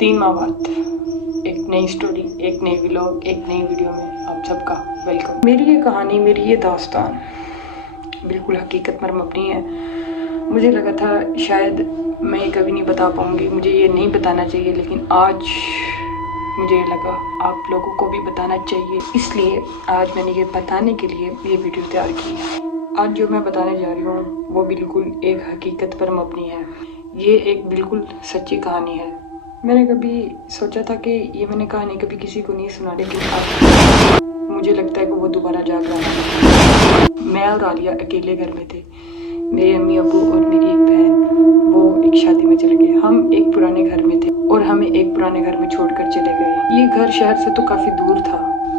3 माह बाद एक नई स्टोरी, एक नई व्लॉग, एक नई वीडियो में आप सबका वेलकम। मेरी ये कहानी, मेरी ये दास्तान बिल्कुल हकीकत पर मबनी है। मुझे लगा था शायद मैं ये कभी नहीं बता पाऊँगी, मुझे ये नहीं बताना चाहिए, लेकिन आज मुझे लगा आप लोगों को भी बताना चाहिए, इसलिए आज मैंने ये बताने के लिए ये वीडियो तैयार की है। आज जो मैं बताने जा रही हूँ वो बिल्कुल एक हकीकत पर मबनी है। ये एक बिल्कुल सच्ची कहानी है। मैंने कभी सोचा था कि ये मैंने कहानी कभी किसी को नहीं सुना, लेकिन आज मुझे लगता है कि वो दोबारा जाग रहा है। मैं और आलिया अकेले घर में थे। मेरे अम्मी अब्बू और मेरी एक बहन वो एक शादी में चले गए। हम एक पुराने घर में थे और हमें एक पुराने घर में छोड़कर चले गए। ये घर शहर से तो काफ़ी दूर था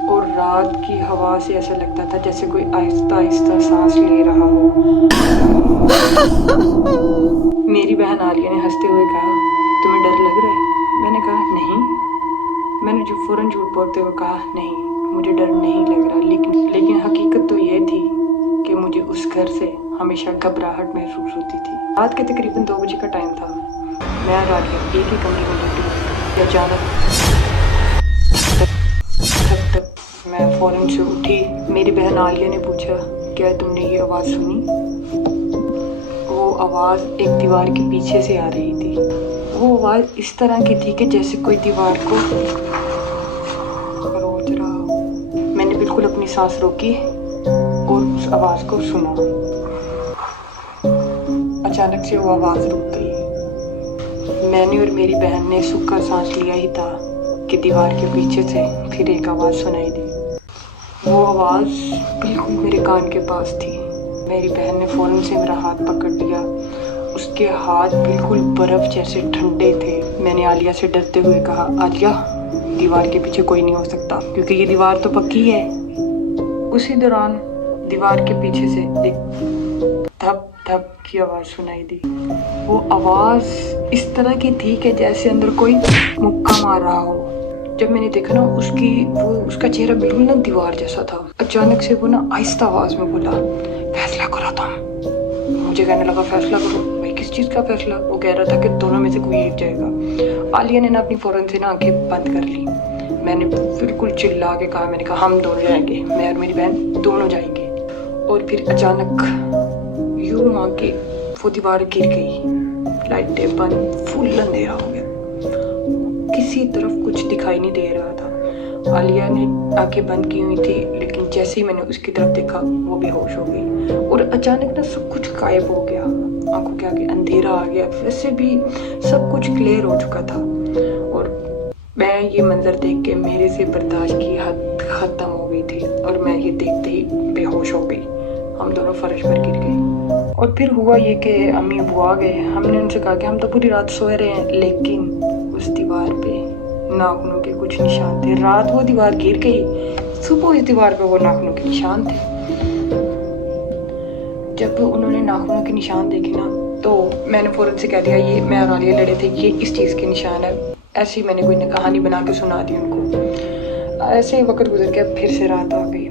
और रात की हवा से ऐसा लगता था जैसे कोई आहिस्ता आहिस्ता सांस ले रहा हो। मेरी बहन आलिया ने हंसते हुए कहा, तुम्हें डर लग रहा है? मैंने कहा नहीं। मैंने जो फौरन झूठ बोलते हुए कहा, नहीं मुझे डर नहीं लग रहा, लेकिन हकीकत तो ये थी कि मुझे उस घर से हमेशा घबराहट महसूस होती थी। रात के तकरीबन 2 बजे का टाइम था। मैं और आलिया एक ही कमरे में लेटी थी। अचानक धक मैं फौरन से उठी। मेरी बहन आलिया ने पूछा, क्या तुमने ये आवाज़ सुनी? वो आवाज़ एक दीवार के पीछे से आ रही थी। वो आवाज़ इस तरह की थी कि जैसे कोई दीवार को खरोच रहा हो। मैंने बिल्कुल अपनी सांस रोकी और उस आवाज़ को सुना। अचानक से वो आवाज़ रुक गई। मैंने और मेरी बहन ने सूखा सांस लिया ही था कि दीवार के पीछे से फिर एक आवाज़ सुनाई दी। वो आवाज़ बिल्कुल मेरे कान के पास थी। मेरी बहन ने फ़ौरन से मेरा हाथ पकड़ लिया। उसके हाथ बिल्कुल बर्फ़ जैसे ठंडे थे। मैंने आलिया से डरते हुए कहा, आलिया दीवार के पीछे कोई नहीं हो सकता, क्योंकि ये दीवार तो पक्की है। उसी दौरान दीवार के पीछे से एक धप धप की आवाज़ सुनाई दी। वो आवाज़ इस तरह की थी कि जैसे अंदर कोई मुक्का मार रहा हो। जब मैंने देखा ना उसका चेहरा बिल्कुल ना दीवार जैसा था। अचानक से वो ना आहिस्ता आवाज़ में बोला, फैसला करो तुम। मुझे कहने लगा, फैसला करो? भाई किस चीज़ का फैसला? वो कह रहा था कि दोनों में से कोई एक जाएगा। आलिया ने ना अपनी फ़ौरन से ना आंखें बंद कर ली। मैंने बिल्कुल चिल्ला के कहा, मैंने कहा हम दोनों जाएंगे, मैं और मेरी बहन दोनों जाएंगे। और फिर अचानक यूं वहाँ की वो दीवार गिर गई। लाइटें बंद, फुल अंधेरा हो गया। किसी तरफ कुछ दिखाई नहीं दे रहा था। आलिया ने आंखें बंद की हुई थी, लेकिन जैसे ही मैंने उसकी तरफ देखा वो बेहोश हो गई और अचानक ना सब कुछ गायब हो गया। आंखों के आगे अंधेरा आ गया। वैसे भी सब कुछ क्लियर हो चुका था और मैं ये मंजर देख के मेरे से बर्दाश्त की हद ख़त्म हो गई थी और मैं ये देखते ही बेहोश हो गई। हम दोनों फर्श पर गिर गए। और फिर हुआ ये कि अम्मी अब्बू आ गए। हमने उनसे कहा कि हम तो पूरी रात सोए रहे हैं, लेकिन उस दीवार पे नाखूनों के कुछ निशान थे। रात वो दीवार गिर गई, सुबह इस दीवार पे वो नाखूनों के निशान थे। जब उन्होंने नाखूनों के निशान देखे ना, तो मैंने फ़ौरन से कह दिया, ये मैं और आलिया लड़े थे, ये इस चीज़ के निशान है। ऐसे ही मैंने कोई न कहानी बना के सुना दी उनको। ऐसे ही वक्त गुजर गया, फिर से रात आ गई।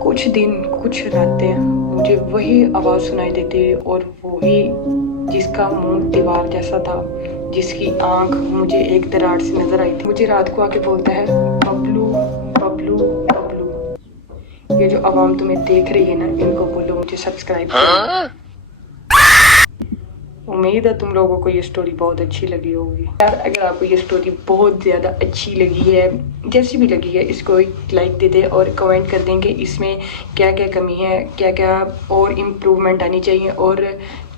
कुछ दिन कुछ रातें मुझे वही आवाज़ सुनाई देती और वही जिसका मुंह दीवार जैसा था, जिसकी आंख मुझे एक दरार से नजर आई थी, मुझे रात को आके बोलता है, बबलू बबलू बबलू। ये जो आवाम तुम्हें देख रही है ना, इनको बोलो मुझे सब्सक्राइब करो। उम्मीद है तुम लोगों को ये स्टोरी बहुत अच्छी लगी होगी। यार अगर आपको ये स्टोरी बहुत ज़्यादा अच्छी लगी है, जैसी भी लगी है, इसको एक लाइक दे दें और कमेंट कर दें कि इसमें क्या क्या कमी है, क्या क्या और इम्प्रूवमेंट आनी चाहिए। और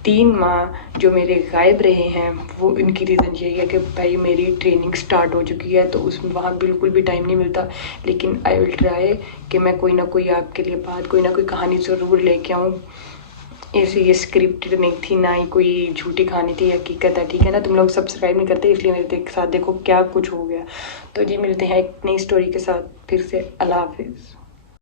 3 माह जो मेरे गायब रहे हैं वो इनकी रीज़न यही है कि भाई मेरी ट्रेनिंग स्टार्ट हो चुकी है, तो उसमें वहाँ बिल्कुल भी टाइम नहीं मिलता। लेकिन आई विल ट्राई कि मैं कोई ना कोई आपके लिए बात, कोई ना कोई कहानी ज़रूर लेके आऊँ। ऐसे ये स्क्रिप्टेड नहीं थी, ना ही कोई झूठी कहानी थी, हकीकत है, ठीक है ना। तुम लोग सब्सक्राइब नहीं करते, इसलिए मेरे साथ देखो क्या कुछ हो गया। तो जी मिलते हैं एक नई स्टोरी के साथ फिर से। अल्लाह हाफिज़।